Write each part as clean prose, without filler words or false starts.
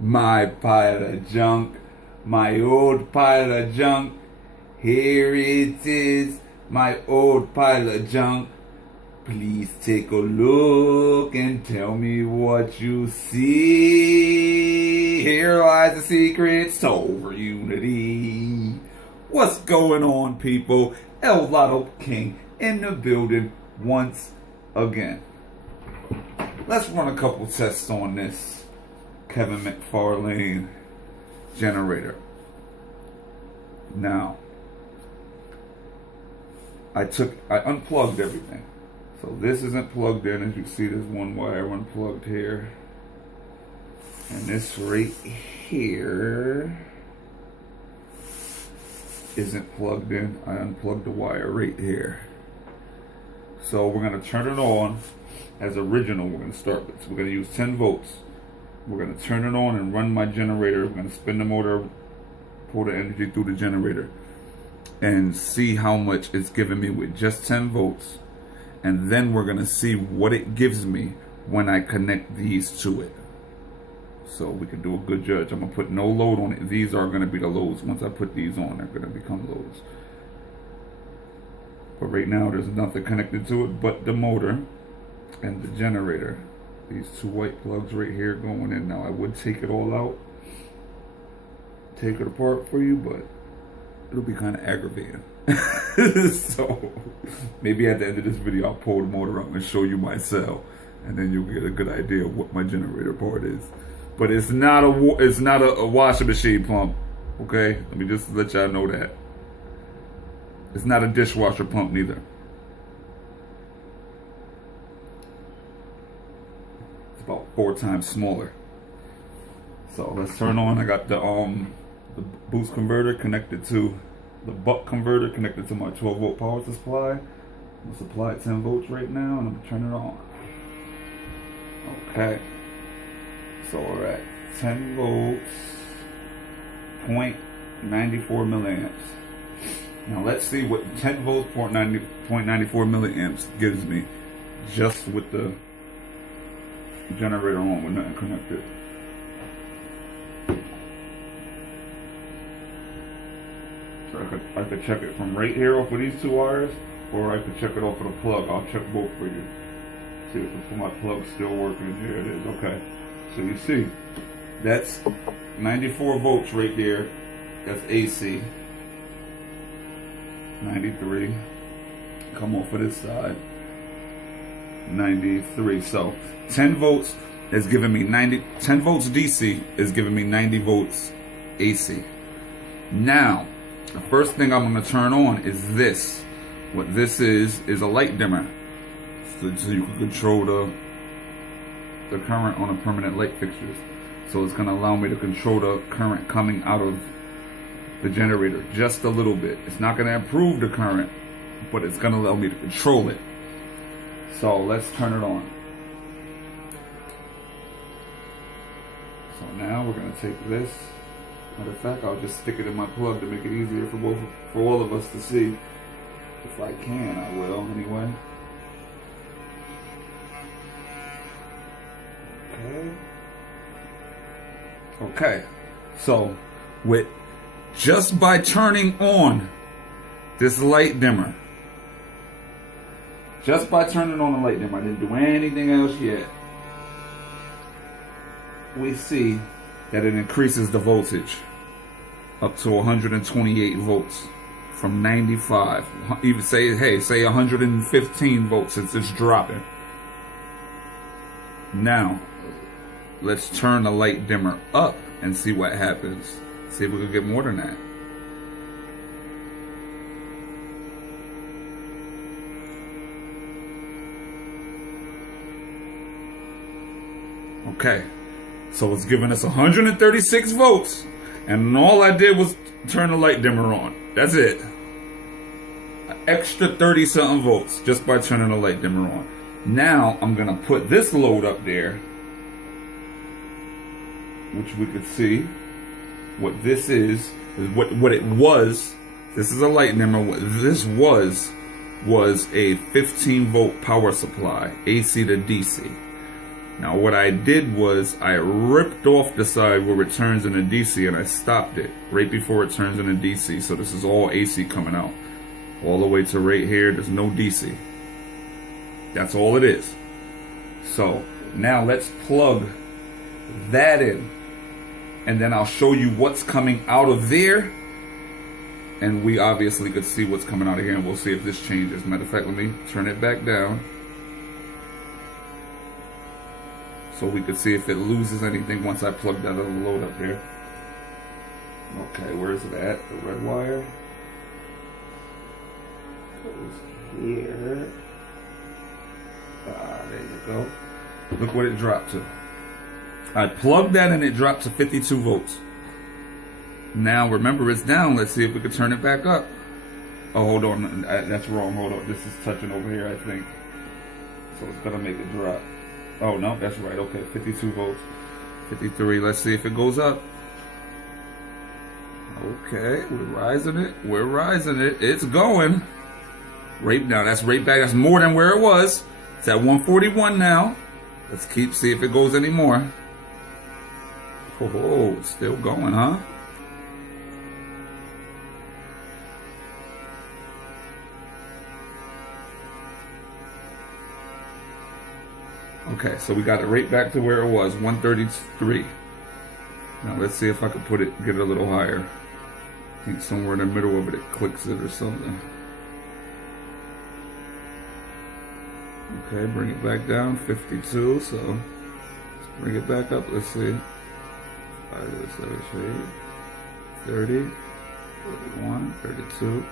My pile of junk, my old pile of junk. Here it is, my old pile of junk. Please take a look and tell me what you see. Here lies the secret soul unity. What's going on, people? El Lotto King in the building once again. Let's run a couple tests on this Kevin McFarlane generator. Now, I unplugged everything. So this isn't plugged in. As you see, there's one wire unplugged here. And this right here isn't plugged in. I unplugged the wire right here. So we're going to turn it on as original. We're going to start with. So we're going to use 10 volts. We're going to turn it on and run my generator. We're going to spin the motor, pull the energy through the generator, and see how much it's giving me with just 10 volts. And then we're going to see what it gives me when I connect these to it. So we can do a good judge. I'm going to put no load on it. These are going to be the loads. Once I put these on, they're going to become loads. But right now, there's nothing connected to it but the motor and the generator. These two white plugs right here going in. Now, I would take it all out, take it apart for you, but it'll be kind of aggravating. So maybe at the end of this video, I'll pull the motor out and show you my cell, and then you'll get a good idea of what my generator part is. But it's not a washing machine pump. Okay, let me just let y'all know that. It's not a dishwasher pump neither. It's about 4 times smaller. So let's turn on. I got the boost converter connected to the buck converter connected to my 12 volt power supply. I'm gonna supply 10 volts right now, and I'm gonna turn it on. Okay. So we're at 10 volts, 0.94 milliamps. Now let's see what 10 volts, 0.94 milliamps gives me just with the generator on with nothing connected. So I could check it from right here off of these 2 wires, or I could check it off of the plug. I'll check both for you. See if my plug's still working. Here it is. Okay. So you see, that's 94 volts right there. That's AC. 93. Come off of this side. 93. So 10 volts is giving me 10 volts DC is giving me 90 volts AC. Now, the first thing I'm going to turn on is this. What this is a light dimmer. So you can control the current on a permanent light fixtures. So it's going to allow me to control the current coming out of the generator just a little bit. It's not going to improve the current, but it's going to allow me to control it. So let's turn it on. So now we're going to take this. Matter of fact, I'll just stick it in my plug to make it easier for all of us to see. If I can, I will anyway. Okay, so just by turning on this light dimmer, just by turning on the light dimmer, I didn't do anything else yet, we see that it increases the voltage up to 128 volts from 95. Even say 115 volts since it's dropping. Now, let's turn the light dimmer up and see what happens. See if we can get more than that. Okay, so it's giving us 136 volts, and all I did was turn the light dimmer on. That's it. An extra 30 something volts just by turning the light dimmer on. Now I'm gonna put this load up there, which we could see what this is what it was. This is a light dimmer. What this was a 15 volt power supply, AC to DC. Now what I did was I ripped off the side where it turns into DC and I stopped it right before it turns into DC. So this is all AC coming out. All the way to right here, there's no DC. That's all it is. So now let's plug that in. And then I'll show you what's coming out of there. And we obviously could see what's coming out of here, and we'll see if this changes. Matter of fact, let me turn it back down so we could see if it loses anything once I plug that other load up here. Okay, where is it at? The red wire goes here. There you go. Look what it dropped to. I plugged that and it dropped to 52 volts. Now remember it's down. Let's see if we can turn it back up. Oh, hold on. That's wrong. Hold on. This is touching over here, I think. So it's going to make it drop. Oh, no. That's right. Okay. 52 volts. 53. Let's see if it goes up. Okay. We're rising it. We're rising it. It's going. Right now. That's right back. That's more than where it was. It's at 141 now. Let's see if it goes any more. Oh, it's still going, huh? Okay, so we got it right back to where it was, 133. Now let's see if I can get it a little higher. I think somewhere in the middle of it clicks it or something. Okay, bring it back down, 52, so let's bring it back up, let's see. 5, 7, 30, 31, 32,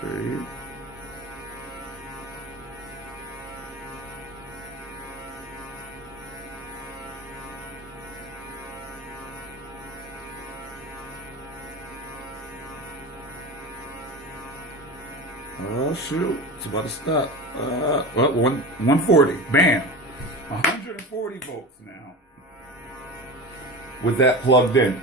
3. Oh shoot, it's about to stop. Well, 140, bam. 140 volts now. With that plugged in.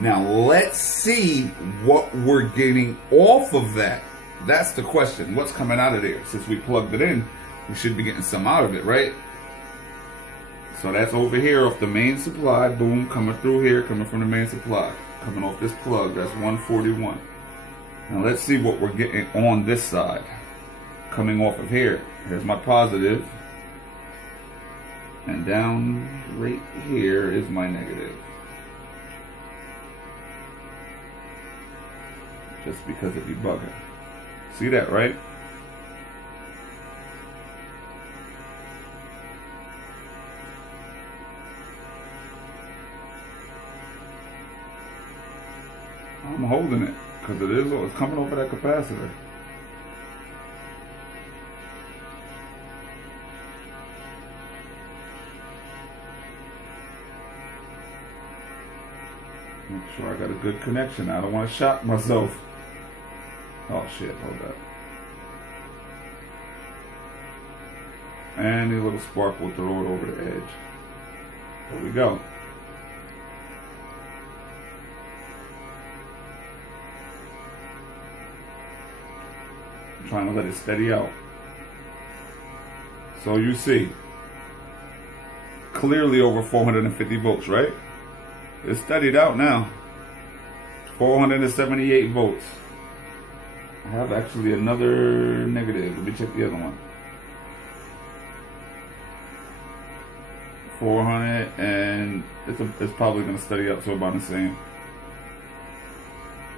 Now let's see what we're getting off of that. That's the question. What's coming out of there? Since we plugged it in, we should be getting some out of it, right? So that's over here off the main supply. Boom, coming through here, coming from the main supply. Coming off this plug, that's 141. Now let's see what we're getting on this side. Coming off of here. Here's my positive. And down right here is my negative. Just because it be bugging. See that, right? I'm holding it. Because it's coming over that capacitor. Make sure I got a good connection. I don't want to shock myself. Oh shit, hold up. And a little spark will throw it over the edge. There we go. Trying to let it steady out. So you see, clearly over 450 volts, right? It's steadied out now. 478 volts. I have actually another negative. Let me check the other one. 400 and it's probably going to steady up to about the same.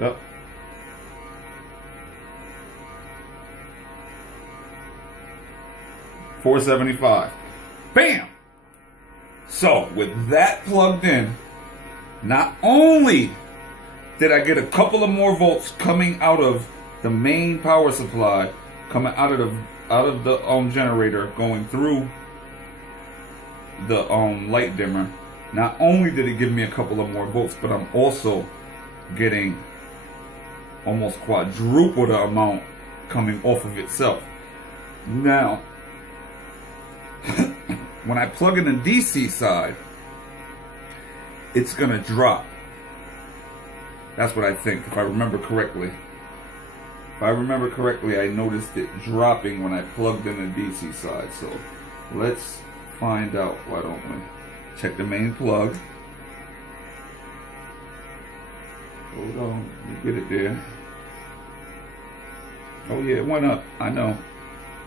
Yep. 475. Bam! So, with that plugged in, not only did I get a couple of more volts coming out of the main power supply, coming out of the generator, going through the light dimmer, not only did it give me a couple of more volts, but I'm also getting almost quadruple the amount coming off of itself. Now, when I plug in the DC side, it's going to drop. That's what I think, if I remember correctly. If I remember correctly, I noticed it dropping when I plugged in the DC side. So let's find out, why don't we? Check the main plug. Hold on, let me get it there. Oh yeah, it went up, I know.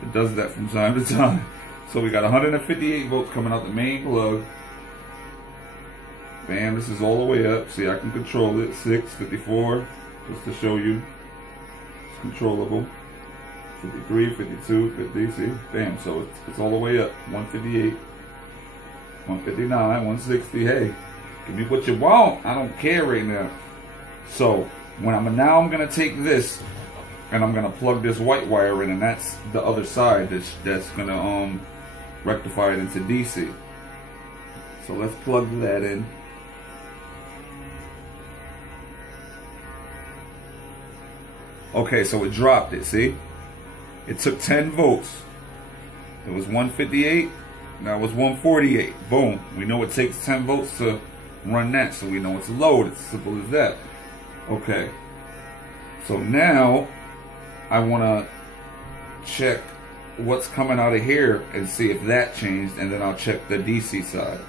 It does that from time to time. So we got 158 volts coming out the main plug. Bam, this is all the way up. See, I can control it. 6, 54, just to show you. It's controllable. 53, 52, 50, see? Bam, so it's all the way up. 158, 159, 160. Hey, give me what you want. I don't care right now. So, now I'm going to take this and I'm going to plug this white wire in, and that's the other side that's going to rectify it into DC. So let's plug that in. Okay, so it dropped it, see? It took 10 volts. It was 158, now it's 148. Boom. We know it takes 10 volts to run that, so we know it's low. It's as simple as that. Okay. So now I want to check what's coming out of here and see if that changed, and then I'll check the DC side.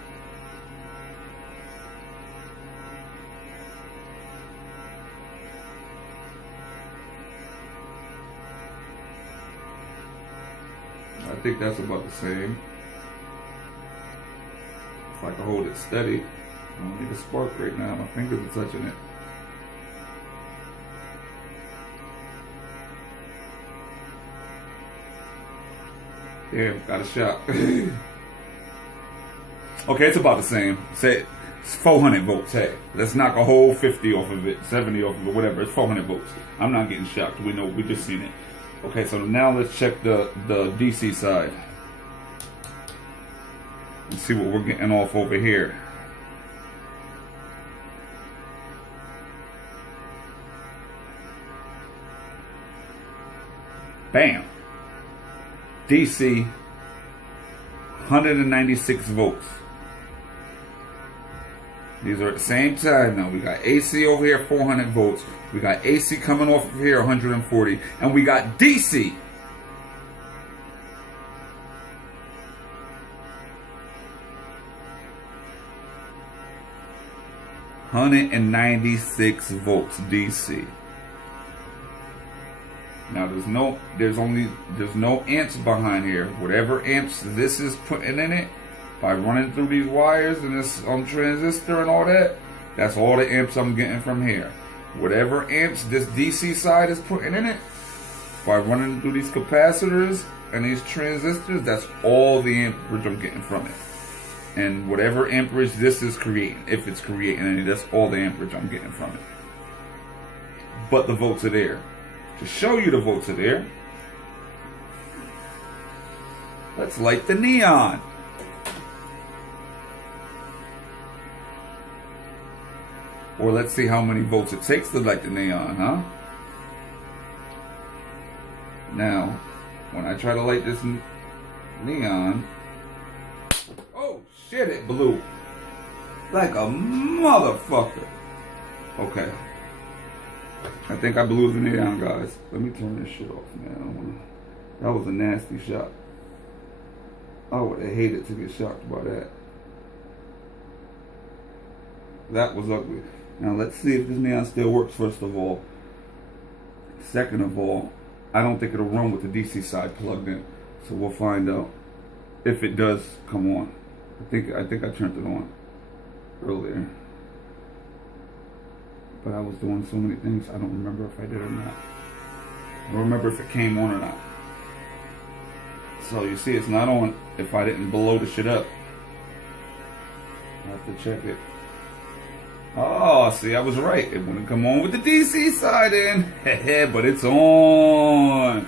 I think that's about the same. If I can hold it steady. I don't need a spark right now. My fingers are touching it. Damn, got a shot. Okay, it's about the same. Say it's 400 volts. Hey, let's knock a whole 50 off of it, 70 off of it, whatever. It's 400 volts. I'm not getting shocked. We know, we just seen it. Okay, so now let's check the DC side and see what we're getting off over here. Bam. DC 196 volts. These are at the same time now. We got AC over here 400 volts. We got AC coming off of here 140. And we got DC 196 volts DC. Now there's no amps behind here. Whatever amps this is putting in it, by running through these wires and this transistor and all that, that's all the amps I'm getting from here. Whatever amps this DC side is putting in it, by running through these capacitors and these transistors, that's all the amperage I'm getting from it. And whatever amperage this is creating, if it's creating any, that's all the amperage I'm getting from it. But the volts are there. To show you the volts are there, let's light the neon. Or let's see how many volts it takes to light the neon, huh? Now, when I try to light this neon, oh shit, it blew like a motherfucker. Okay. I think I blew the neon, guys. Let me turn this shit off, man. That was a nasty shot. I would have hated to get shocked by that. That was ugly. Now let's see if this neon still works, first of all. Second of all, I don't think it'll run with the DC side plugged in. So we'll find out if it does come on. I think I turned it on earlier. But I was doing so many things, I don't remember if I did or not. I don't remember if it came on or not. So you see it's not on if I didn't blow the shit up. I have to check it. Oh, see, I was right. It wouldn't come on with the DC side in. But it's on.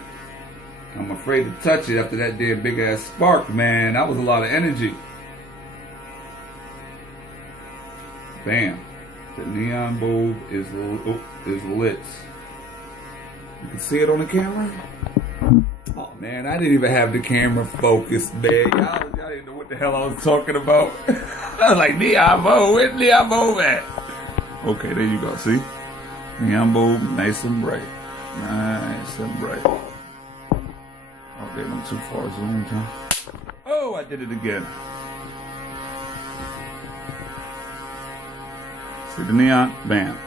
I'm afraid to touch it after that damn big ass spark, man. That was a lot of energy. Bam. The neon bulb is lit. You can see it on the camera? Oh man, I didn't even have the camera focused, man. Y'all didn't know what the hell I was talking about. I was like, neon bulb, where's neon bulb at? Okay, there you go, see? Neon bulb, nice and bright. Nice and bright. Okay, I'm too far zoomed, huh? Oh, I did it again. See the neon? Bam.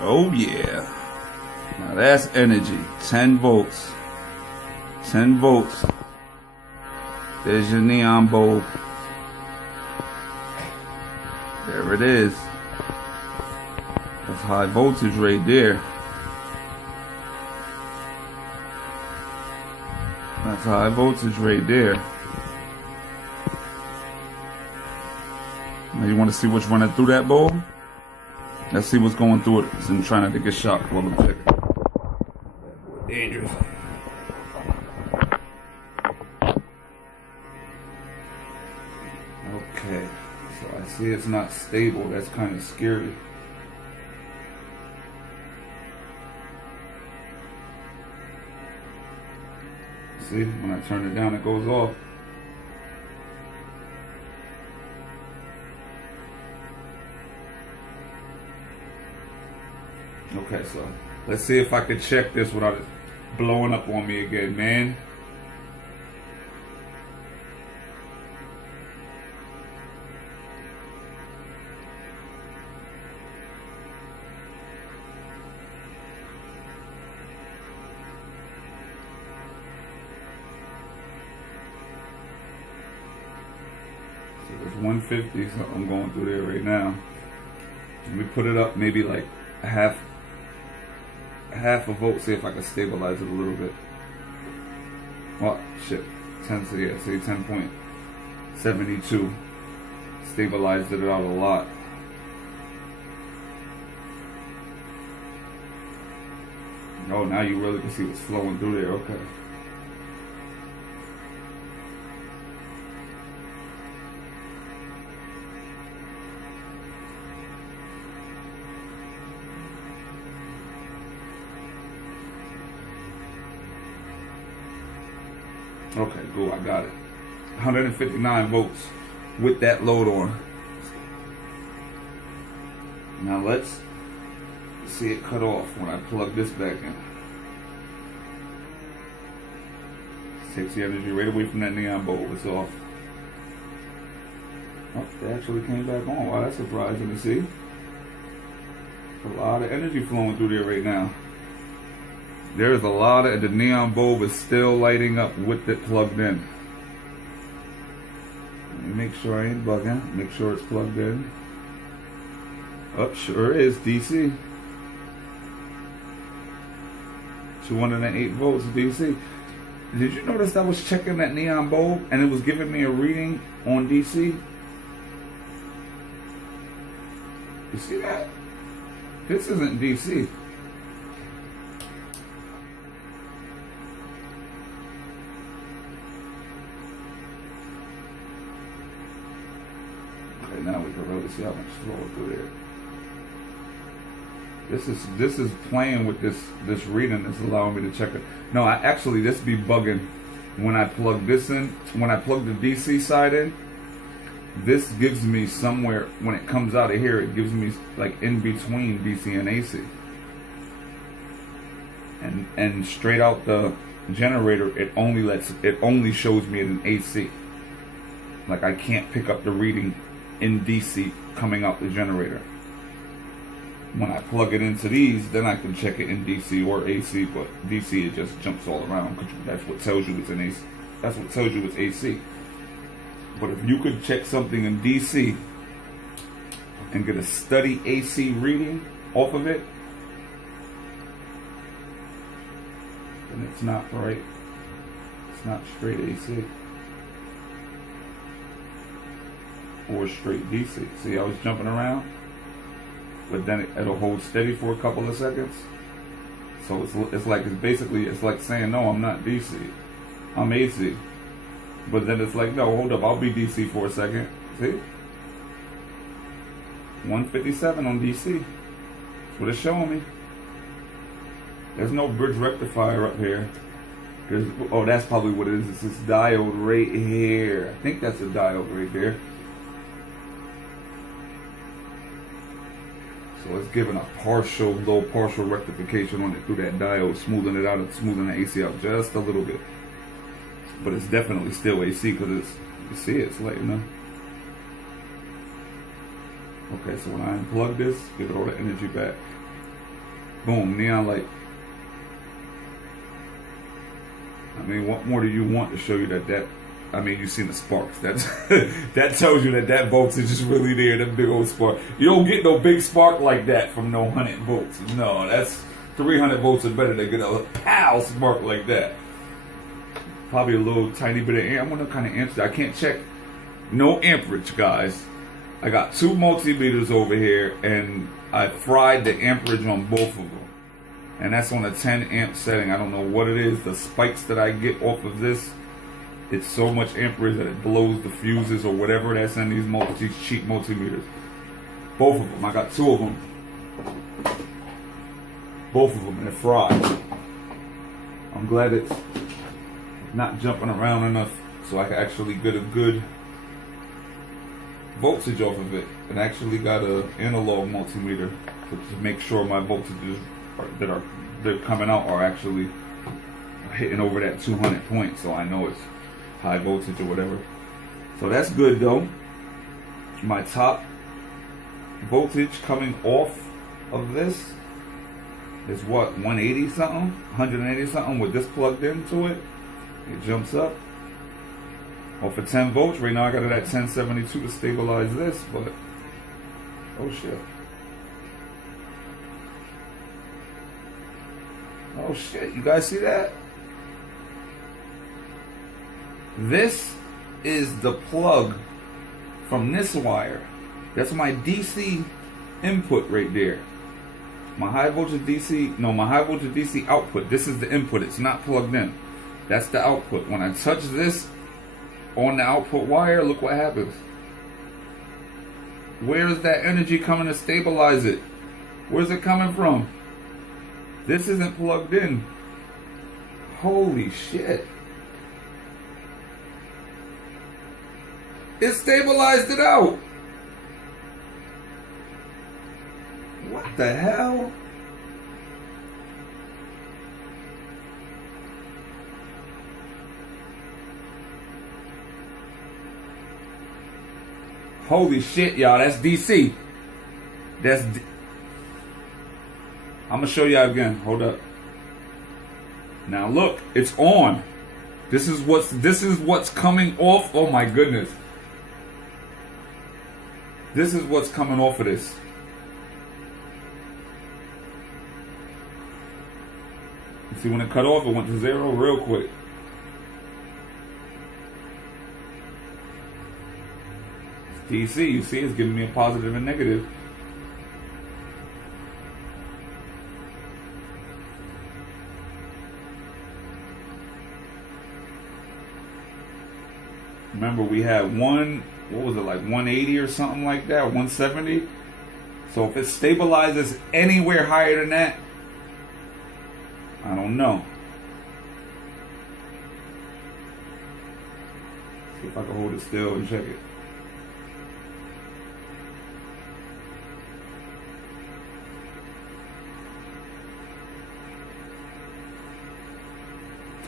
Oh yeah. Now that's energy. 10 volts. 10 volts. There's your neon bulb. There it is. That's high voltage right there. That's high voltage right there. Now you want to see what's running through that bulb? Let's see what's going through it. I'm trying not to get shocked while I'm checking. Dangerous. Okay, so I see it's not stable. That's kind of scary. See, when I turn it down, it goes off. Okay, so let's see if I can check this without it blowing up on me again, man. So there's 150 something going through there right now. Let me put it up maybe like half a volt, see if I can stabilize it a little bit. Oh shit, 10, so yeah, say 10.72. Stabilized it out a lot. Oh, now you really can see what's flowing through there, okay. Okay, cool, I got it. 159 volts with that load on. Now let's see it cut off when I plug this back in. Takes the energy right away from that neon bulb, it's off. Oh, it actually came back on. Wow, that's surprising to see. A lot of energy flowing through there right now. There's a lot of, the neon bulb is still lighting up with it plugged in. Let me make sure I ain't bugging. Make sure it's plugged in. Oh, sure is, DC. 208 volts DC. Did you notice I was checking that neon bulb and it was giving me a reading on DC? You see that? This isn't DC. Okay, now we can really see how much flow through there. This is playing with this reading that's allowing me to check it. No, actually this be bugging when I plug this in. When I plug the DC side in, this gives me somewhere, when it comes out of here, it gives me like in between DC and AC. And straight out the generator, it only shows me an AC. Like I can't pick up the reading in DC coming out the generator. When I plug it into these, then I can check it in DC or AC, but DC it just jumps all around. That's what tells you it's an AC. That's what tells you it's AC. But if you could check something in DC and get a steady AC reading off of it, then it's not right. It's not straight AC. Or straight DC. See how it's jumping around? But then it'll hold steady for a couple of seconds. So it's like saying, no, I'm not DC, I'm AC. But then it's like, no, hold up, I'll be DC for a second. See, 157 on DC. That's what it's showing me. There's no bridge rectifier up here. Oh, that's probably what it is. It's this diode right here. I think that's a diode right there. So it's giving a low partial rectification on it through that diode, smoothing it out and smoothing the AC out just a little bit. But it's definitely still AC because it's, you see it's lighting up. Okay, so when I unplug this, give it all the energy back. Boom, neon light. I mean, what more do you want to show you that I mean, you've seen the sparks. That's that tells you that voltage is really there, that big old spark. You don't get no big spark like that from no 100 volts. No, that's 300 volts is better than get a pow spark like that. Probably a little tiny bit of amp. I wonder what kind of amps. I can't check. No amperage, guys. I got 2 multimeters over here, and I fried the amperage on both of them. And that's on a 10 amp setting. I don't know what it is. The spikes that I get off of this, it's so much amperage that it blows the fuses or whatever that's in these cheap multimeters. Both of them. I got 2 of them. Both of them, and they're fried. I'm glad it's not jumping around enough so I can actually get a good voltage off of it. And actually got an analog multimeter to make sure my voltages they're coming out are actually hitting over that 200 point, so I know it's high voltage or whatever. So that's good though. My top voltage coming off of this is what, 180 something, 180 something with this plugged into it. It jumps up off of 10 volts. Right now I got it at 1072 to stabilize this, but oh shit. Oh shit, you guys see that? This is the plug from this wire. That's my DC input right there. My high voltage DC output. This is the input, it's not plugged in. That's the output. When I touch this on the output wire, look what happens. Where is that energy coming to stabilize it? Where's it coming from? This isn't plugged in. Holy shit. It stabilized it out. What the hell? Holy shit, y'all. That's DC. I'm gonna show y'all again. Hold up. Now look, it's on. This is what's coming off. Oh my goodness. This is what's coming off of this. You see when it cut off, it went to 0 real quick. It's DC, you see it's giving me a positive and negative. Remember we had what was it, like 180 or something like that, 170? So if it stabilizes anywhere higher than that, I don't know. See if I can hold it still and check it.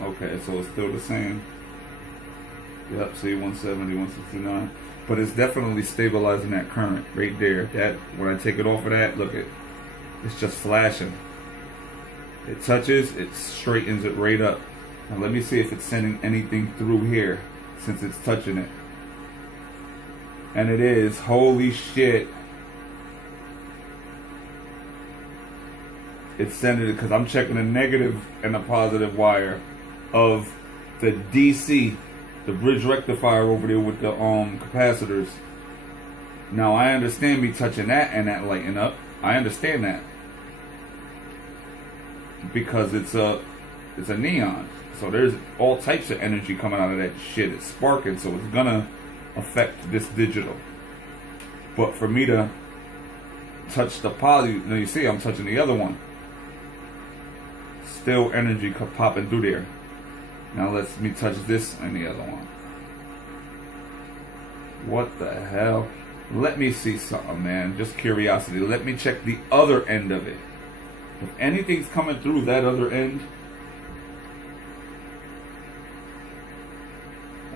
Okay, so it's still the same. Yep, see 170, 169. But it's definitely stabilizing that current right there. That when I take it off of that, look it's just flashing. It touches, it straightens it right up. Now let me see if it's sending anything through here since it's touching it. And it is. Holy shit. It's sending it because I'm checking the negative and the positive wire of the DC, the bridge rectifier over there with the capacitors. Now I understand me touching that and that lighting up. I understand that because it's a neon. So there's all types of energy coming out of that shit. It's sparking, so it's gonna affect this digital. But for me to touch the poly, now you see I'm touching the other one. Still energy popping through there. Now let me touch this and the other one. What the hell? Let me see something, man. Just curiosity. Let me check the other end of it. If anything's coming through that other end.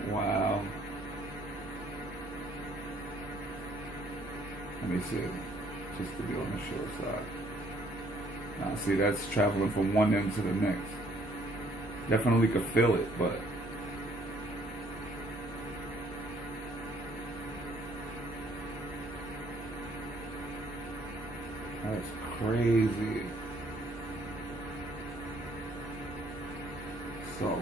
Wow. Let me see. Just to be on the short side. Now, see, that's traveling from one end to the next. Definitely could feel it, but that's crazy. So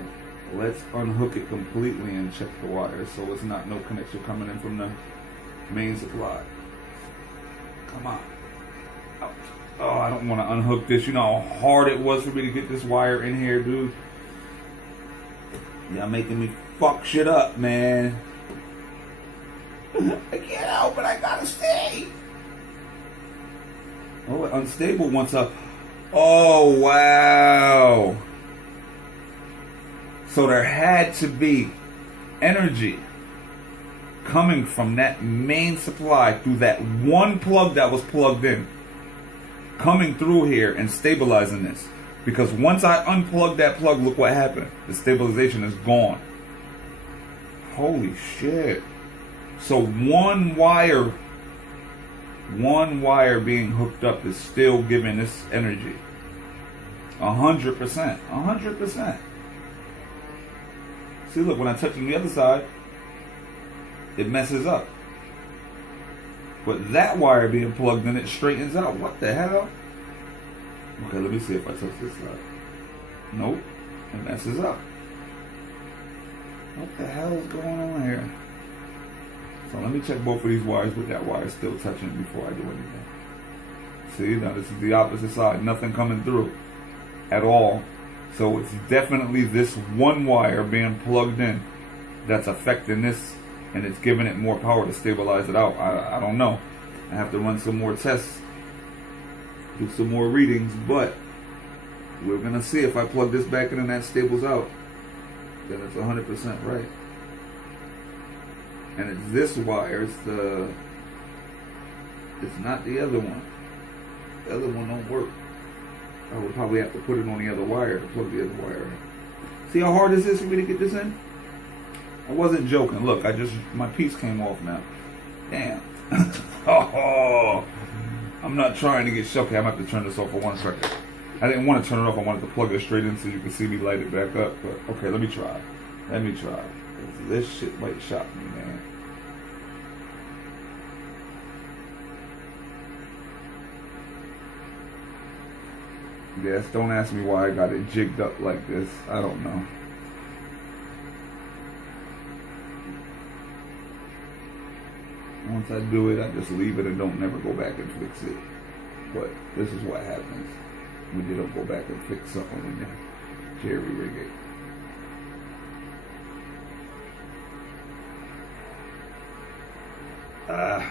let's unhook it completely and check the wire so it's not no connection coming in from the main supply. Come on. Out. Oh, I don't want to unhook this. You know how hard it was for me to get this wire in here, dude. Y'all making me fuck shit up, man. I can't help it. I gotta stay. Oh, unstable once up. Oh, wow. So there had to be energy coming from that main supply through that one plug that was plugged in, coming through here and stabilizing this. Because once I unplugged that plug, look what happened. The stabilization is gone. Holy shit. So one wire being hooked up is still giving this energy. 100%. 100%. See, look, when I touch on the other side, it messes up. But that wire being plugged in, it straightens out. What the hell? Okay, let me see if I touch this side. Nope. It messes up. What the hell is going on here? So let me check both of these wires with that wire still touching before I do anything. See, now this is the opposite side. Nothing coming through at all. So it's definitely this one wire being plugged in that's affecting this, and it's giving it more power to stabilize it out. I don't know. I have to run some more tests, do some more readings, but we're going to see if I plug this back in and that stables out, then it's 100% right. And it's this wire, it's not the other one. The other one don't work. I would probably have to put it on the other wire to plug the other wire in. See how hard this is for me to get this in? I wasn't joking. Look, my piece came off now. Damn. Oh, I'm not trying to get shook. I'm going to have to turn this off for 1 second. I didn't want to turn it off. I wanted to plug it straight in so you can see me light it back up. But okay, let me try. This shit might shock me, man. Yes, don't ask me why I got it jigged up like this. I don't know. Once I do it, I just leave it and don't never go back and fix it. But this is what happens when you don't go back and fix something when you jerry rig it. Okay,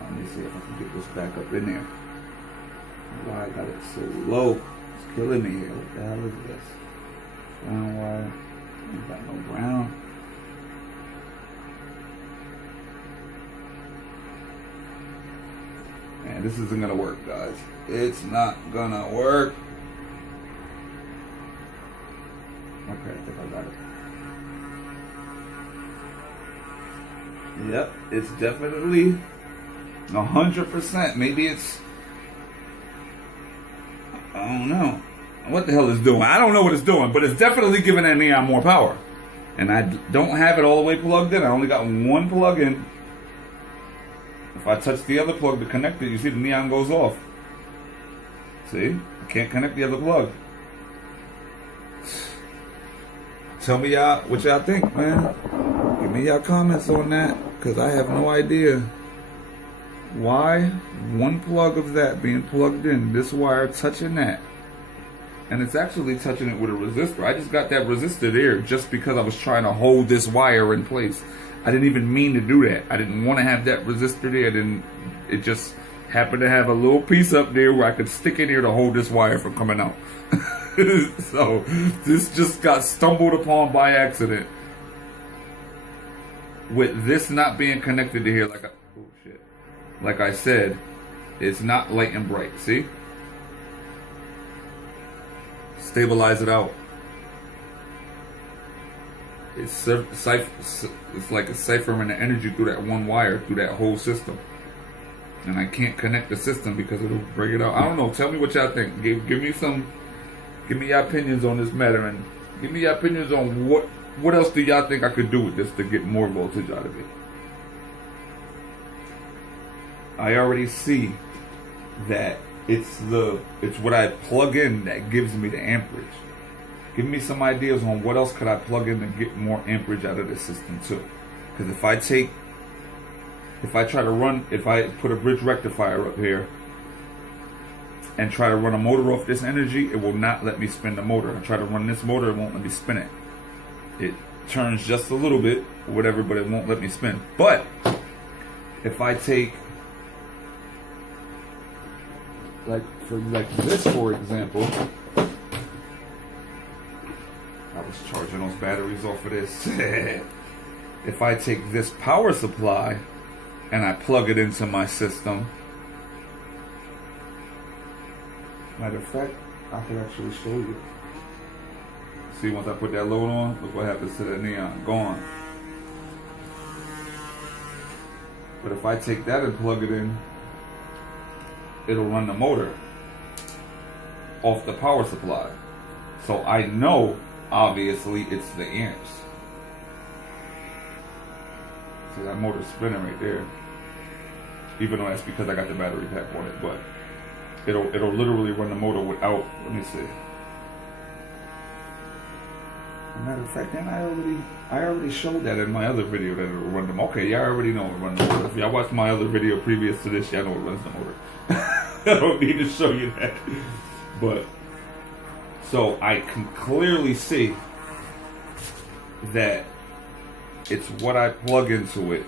let me see if I can get this back up in there. Why I got it so low? It's killing me here. What the hell is this? Brown wire. Ain't got no brown. Man, this isn't gonna work, guys. It's not gonna work. Okay, I think I got it. Yep, it's definitely 100%. Maybe it's, I don't know what the hell it's doing. I don't know what it's doing, but it's definitely giving that neon more power. And I don't have it all the way plugged in. I only got one plug in. If I touch the other plug to connect it, you see the neon goes off. See? I can't connect the other plug. Tell me y'all what y'all think, man. Give me y'all comments on that, because I have no idea why one plug of that being plugged in, this wire touching that, and it's actually touching it with a resistor. I just got that resistor there just because I was trying to hold this wire in place. I didn't even mean to do that. I didn't want to have that resistor there. It just happened to have a little piece up there where I could stick in here to hold this wire from coming out. So this just got stumbled upon by accident. with this not being connected to here, like I said, it's not light and bright. See? Stabilize it out. It's like it's ciphering the energy through that one wire, through that whole system. And I can't connect the system because it'll break it out. I don't know. Tell me what y'all think. Give me your opinions on this matter, and give me your opinions on what else do y'all think I could do with this to get more voltage out of it. I already see that it's what I plug in that gives me the amperage. Give me some ideas on what else could I plug in to get more amperage out of this system too. Because if I put a bridge rectifier up here and try to run a motor off this energy, it will not let me spin the motor. I try to run this motor, it won't let me spin it. It turns just a little bit, or whatever, but it won't let me spin. But if I take like this, for example, I was charging those batteries off of this. If I take this power supply and I plug it into my system, matter of fact, I can actually show you. See, once I put that load on, look what happens to that neon. Gone. But if I take that and plug it in, it'll run the motor off the power supply. So I know, obviously, it's the amps. See that motor spinning right there. Even though that's because I got the battery pack on it, but it'll literally run the motor without. Let me see. As a matter of fact, then I already showed that in my other video that it'll run them. Okay, y'all already know it runs the motor. If y'all watched my other video previous to this, y'all know it runs the motor. I don't need to show you that. But so I can clearly see that it's what I plug into it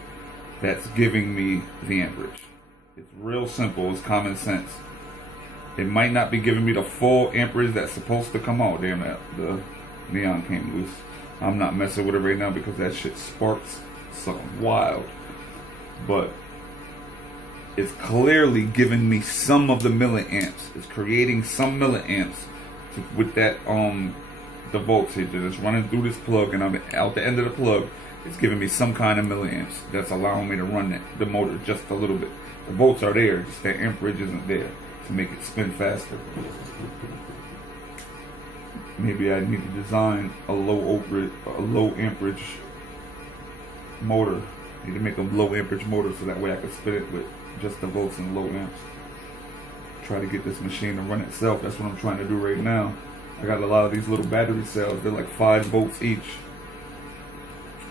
that's giving me the amperage. It's real simple. It's common sense. It might not be giving me the full amperage that's supposed to come out. Damn it, the neon came loose. I'm not messing with it right now because that shit sparks something wild. But it's clearly giving me some of the milliamps. It's creating some milliamps with that the voltage that is running through this plug, and out the end of the plug, it's giving me some kind of milliamps that's allowing me to run the motor just a little bit. The volts are there, just that amperage isn't there to make it spin faster. Maybe I need to design a low amperage motor. I need to make a low amperage motor so that way I can spin it with just the volts and low amps. Try to get this machine to run itself. That's what I'm trying to do right now. I got a lot of these little battery cells. They're like 5 volts each.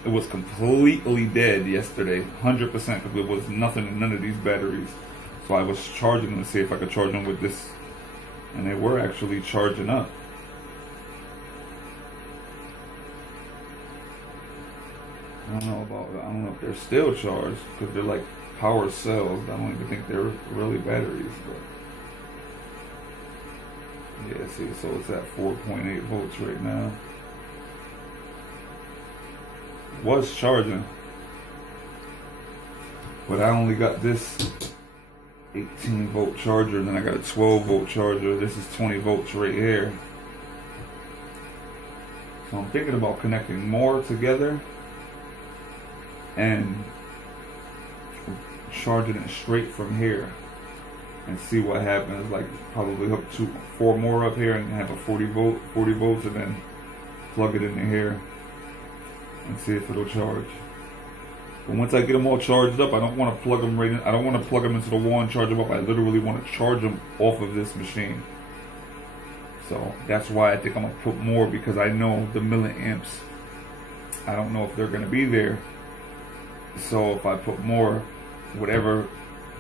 It was completely dead yesterday, 100%, because it was nothing in none of these batteries. So I was charging them to see if I could charge them with this, and they were actually charging up. I don't know if they're still charged, because they're like power cells. I don't even think they're really batteries, but yeah, see, so it's at 4.8 volts right now. Was charging, but I only got this 18 volt charger, and then I got a 12 volt charger. This is 20 volts right here. So I'm thinking about connecting more together and charging it straight from here and see what happens. Like probably hook 4 more up here and have a 40 volts, and then plug it into here and see if it'll charge. But once I get them all charged up, I don't want to plug them right in. I don't want to plug them into the wall and charge them up. I literally want to charge them off of this machine. So that's why I think I'm going to put more, because I know the milliamps. I don't know if they're going to be there. So if I put more, whatever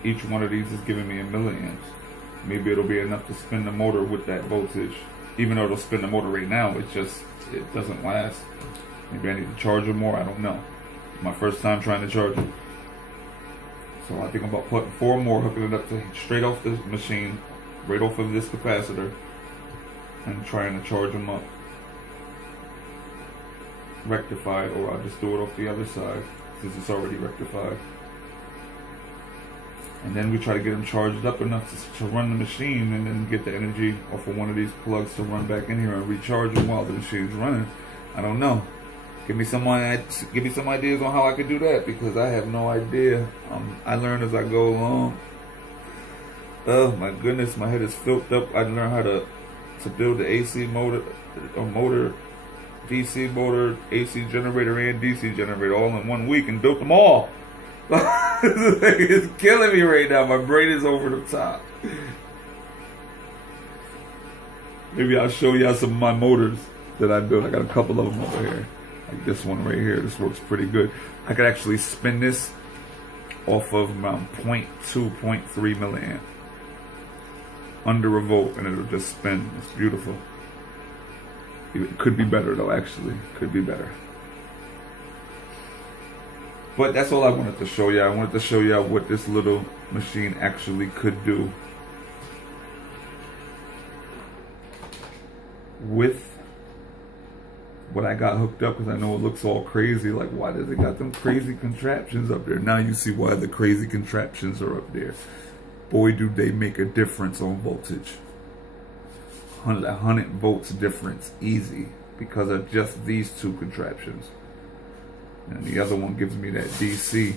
each one of these is giving me in milliamps, maybe it'll be enough to spin the motor with that voltage. Even though it'll spin the motor right now, it doesn't last. Maybe I need to charge it more, I don't know. It's my first time trying to charge it. So I think I'm about putting 4 more, hooking it up to straight off this machine, right off of this capacitor, and trying to charge them up. Rectified, or I'll just do it off the other side. since it's already rectified. And then we try to get them charged up enough to run the machine, and then get the energy off of one of these plugs to run back in here and recharge them while the machine's running. I don't know. Give me some ideas on how I could do that, because I have no idea. I learn as I go along. Oh my goodness, my head is filled up. I learned how to build the AC motor, DC motor, AC generator, and DC generator all in 1 week, and built them all. It's killing me right now. My brain is over the top. Maybe I'll show y'all some of my motors that I built. I got a couple of them over here. Like this one right here. This works pretty good. I could actually spin this off of around 0.2, 0.3 milliamp. Under a volt, and it'll just spin. It's beautiful. It could be better though, actually. Could be better. But that's all I wanted to show you. I wanted to show you what this little machine actually could do with what I got hooked up, because I know it looks all crazy. Like, why does it got them crazy contraptions up there? Now you see why the crazy contraptions are up there. Boy, do they make a difference on voltage. 100 volts difference, easy, because of just these two contraptions. And the other one gives me that DC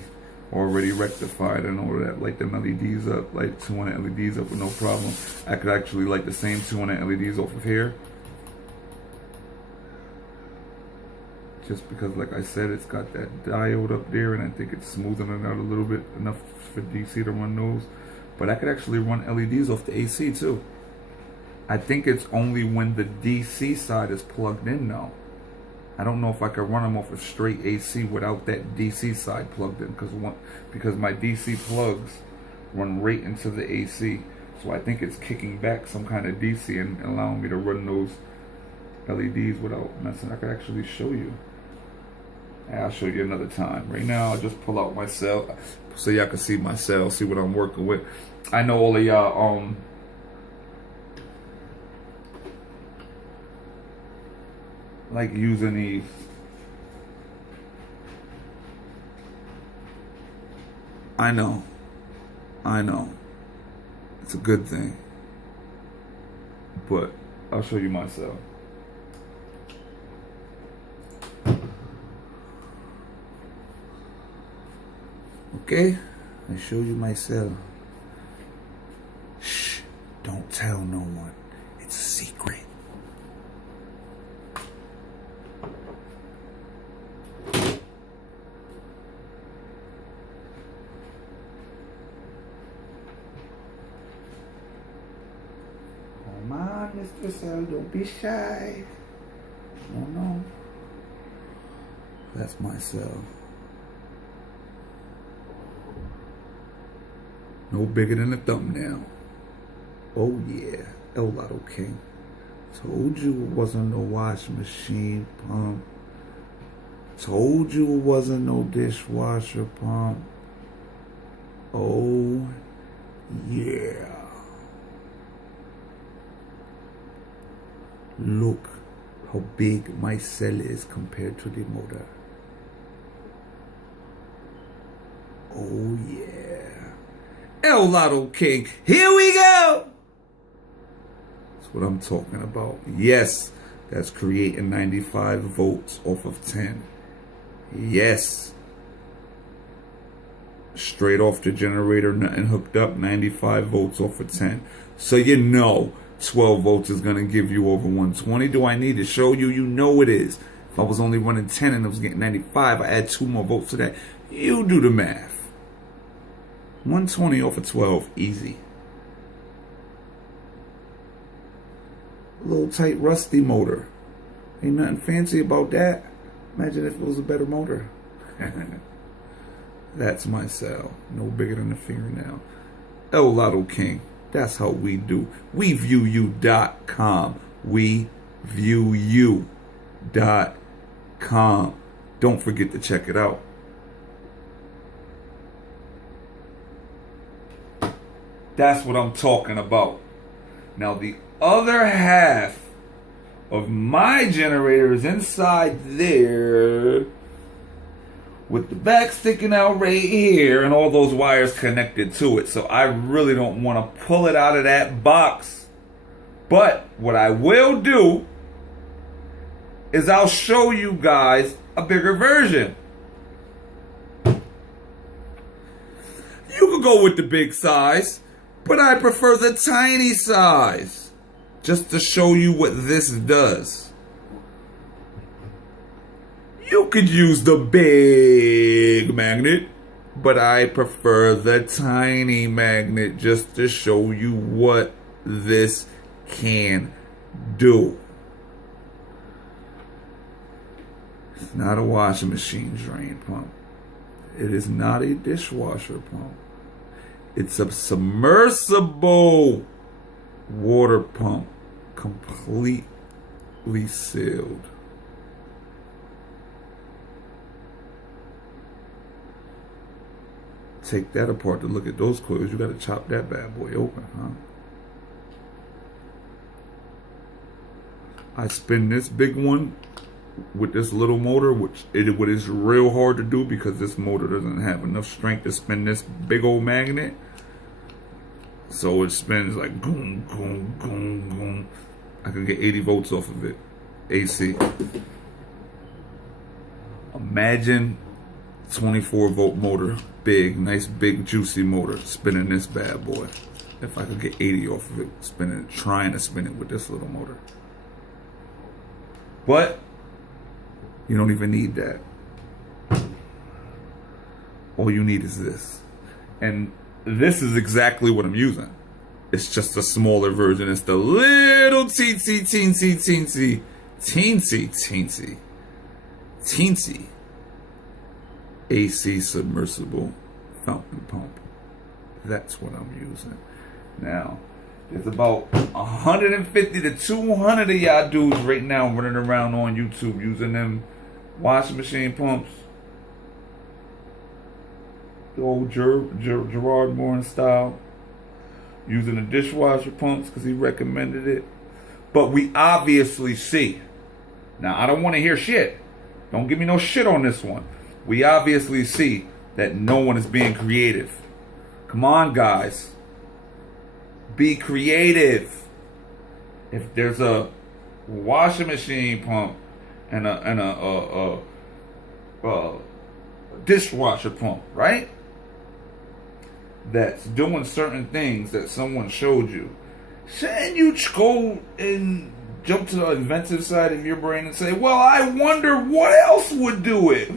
already rectified and all of that. Light them LEDs up, light 200 LEDs up with no problem. I could actually light the same 200 LEDs off of here. Just because, like I said, it's got that diode up there, and I think it's smoothing it out a little bit, enough for DC to run those. But I could actually run LEDs off the AC too. I think it's only when the DC side is plugged in now. I don't know if I could run them off a straight AC without that DC side plugged in, because my DC plugs run right into the AC. So I think it's kicking back some kind of DC and allowing me to run those LEDs without messing. I could actually show you. I'll show you another time. Right now, I'll just pull out my cell so y'all can see my cell, see what I'm working with. I know all of y'all like using these. I know. It's a good thing. But I'll show you my cell. Okay, I show you my cell. Shh, don't tell no one. It's a secret. Come on, Mr. Cell, don't be shy. No. That's my cell. No bigger than a thumbnail. Oh yeah, El Lotto King. Told you it wasn't no washing machine pump. Told you it wasn't no dishwasher pump. Oh yeah. Look how big my cell is compared to the motor. Oh yeah. El Lotto King, here we go! That's what I'm talking about. Yes, that's creating 95 volts off of 10. Yes. Straight off the generator, nothing hooked up, 95 volts off of 10. So you know 12 volts is going to give you over 120. Do I need to show you? You know it is. If I was only running 10 and I was getting 95, I add 2 more volts to that. You do the math. 120 off of 12, easy. A little tight, rusty motor. Ain't nothing fancy about that. Imagine if it was a better motor. That's my cell. No bigger than a fingernail. El Lotto King. That's how we do. WeViewYou.com. WeViewYou.com. Don't forget to check it out. That's what I'm talking about. Now the other half of my generator is inside there with the back sticking out right here and all those wires connected to it. So I really don't want to pull it out of that box. But what I will do is I'll show you guys a bigger version. You could go with the big size, but I prefer the tiny size, just to show you what this does. You could use the big magnet, but I prefer the tiny magnet just to show you what this can do. It's not a washing machine drain pump. It is not a dishwasher pump. It's a submersible water pump, completely sealed. Take that apart to look at those coils. You got to chop that bad boy open, huh? I spin this big one with this little motor, what is real hard to do because this motor doesn't have enough strength to spin this big old magnet. So it spins like boom, boom, boom, boom. I can get 80 volts off of it, AC. Imagine 24 volt motor, big, nice, big, juicy motor, spinning this bad boy. If I could get 80 off of it, trying to spin it with this little motor. But you don't even need that. All you need is this. And this is exactly what I'm using. It's just a smaller version. It's the little teensy AC submersible fountain pump. That's what I'm using. Now, there's about 150 to 200 of y'all dudes right now running around on YouTube using them washing machine pumps. The old Gerard Morins style. Using the dishwasher pumps because he recommended it. But we obviously see. Now, I don't want to hear shit. Don't give me no shit on this one. We obviously see that no one is being creative. Come on, guys. Be creative. If there's a washing machine pump and a dishwasher pump, right? That's doing certain things that someone showed you, shouldn't you go and jump to the inventive side of your brain and say, well, I wonder what else would do it?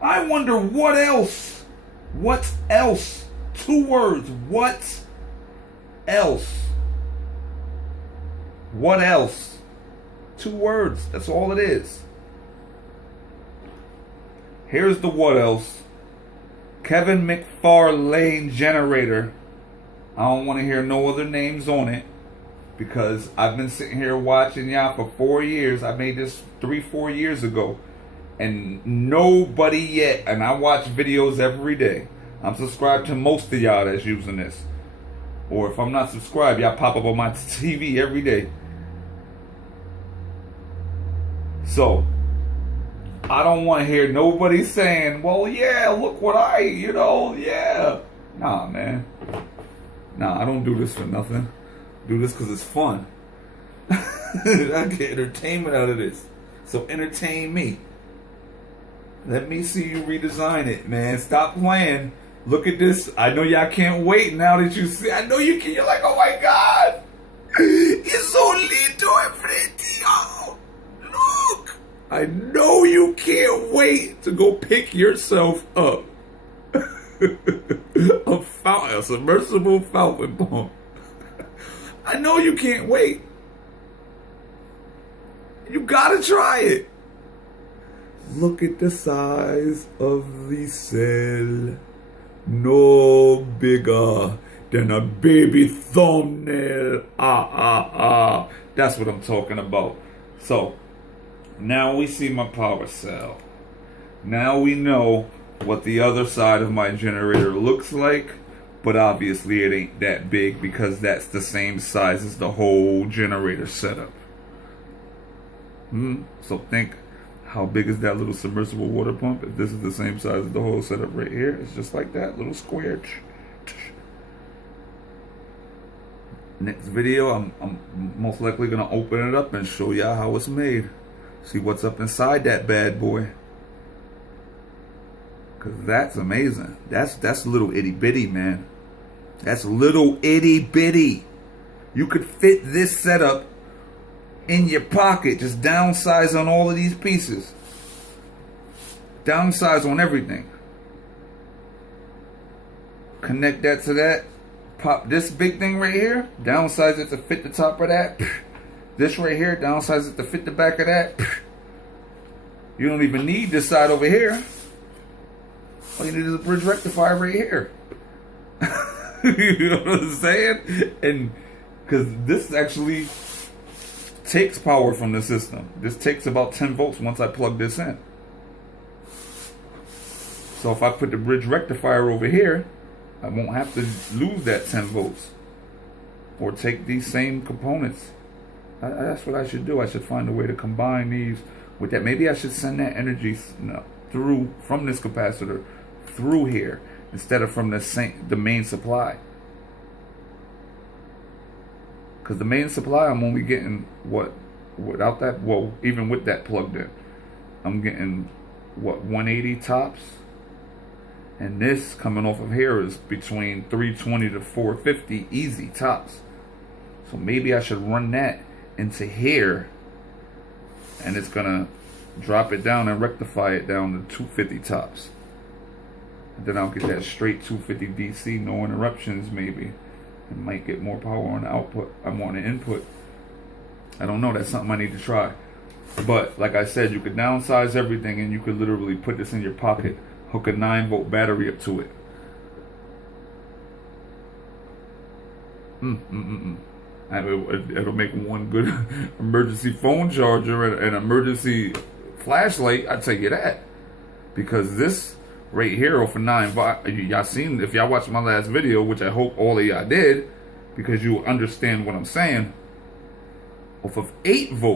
I wonder what else? What else? 2 words. What else? What else? 2 words. That's all it is. Here's the what else. Kevin McFarlane generator. I don't want to hear no other names on it because I've been sitting here watching y'all for 4 years. I made this 3-4 years ago and nobody yet, and I watch videos every day. I'm subscribed to most of y'all that's using this. Or if I'm not subscribed, y'all pop up on my TV every day. So I don't want to hear nobody saying, well, yeah, look what yeah. Nah, man. Nah, I don't do this for nothing. I do this because it's fun. I get entertainment out of this. So entertain me. Let me see you redesign it, man. Stop playing. Look at this. I know y'all can't wait now that you see. I know you can. You're like, oh my God. It's so little and pretty. Oh, look. I know you can't wait to go pick yourself up a submersible fountain pump. I know you can't wait. You gotta try it. Look at the size of the cell. No bigger than a baby thumbnail. That's what I'm talking about. So now we see my power cell. Now we know what the other side of my generator looks like, but obviously it ain't that big because that's the same size as the whole generator setup. So think How big is that little submersible water pump? If this is the same size as the whole setup right here, it's just like that, little square. Next video, I'm most likely gonna open it up and show y'all how it's made. See what's up inside that bad boy. Cause that's amazing. That's little itty bitty, man. That's little itty bitty. You could fit this setup in your pocket. Just downsize on all of these pieces. Downsize on everything. Connect that to that. Pop this big thing right here. Downsize it to fit the top of that. This right here. Downsize it to fit the back of that. You don't even need this side over here. All you need is a bridge rectifier right here. You know what I'm saying? And because this actually takes power from the system. This takes about 10 volts once I plug this in. So if I put the bridge rectifier over here, I won't have to lose that 10 volts. Or take these same components. That's what I should do. I should find a way to combine these with that. Maybe I should send that energy through from this capacitor through here instead of from the main supply. Because the main supply, I'm only getting what, without that, well, even with that plugged in, I'm getting what, 180 tops. And this coming off of here is between 320 to 450 easy tops. So maybe I should run that into here, and it's gonna drop it down and rectify it down to 250 tops. And then I'll get that straight 250 DC, no interruptions maybe. It might get more power on the output. I'm on the input. I don't know. That's something I need to try. But like I said, you could downsize everything, and you could literally put this in your pocket. Hook a 9-volt battery up to it. It'll make one good emergency phone charger and an emergency flashlight. I tell you that, because this right here off of 9 volt, y'all seen, if y'all watched my last video, which I hope all of y'all did, because you understand what I'm saying, off of 8 volt.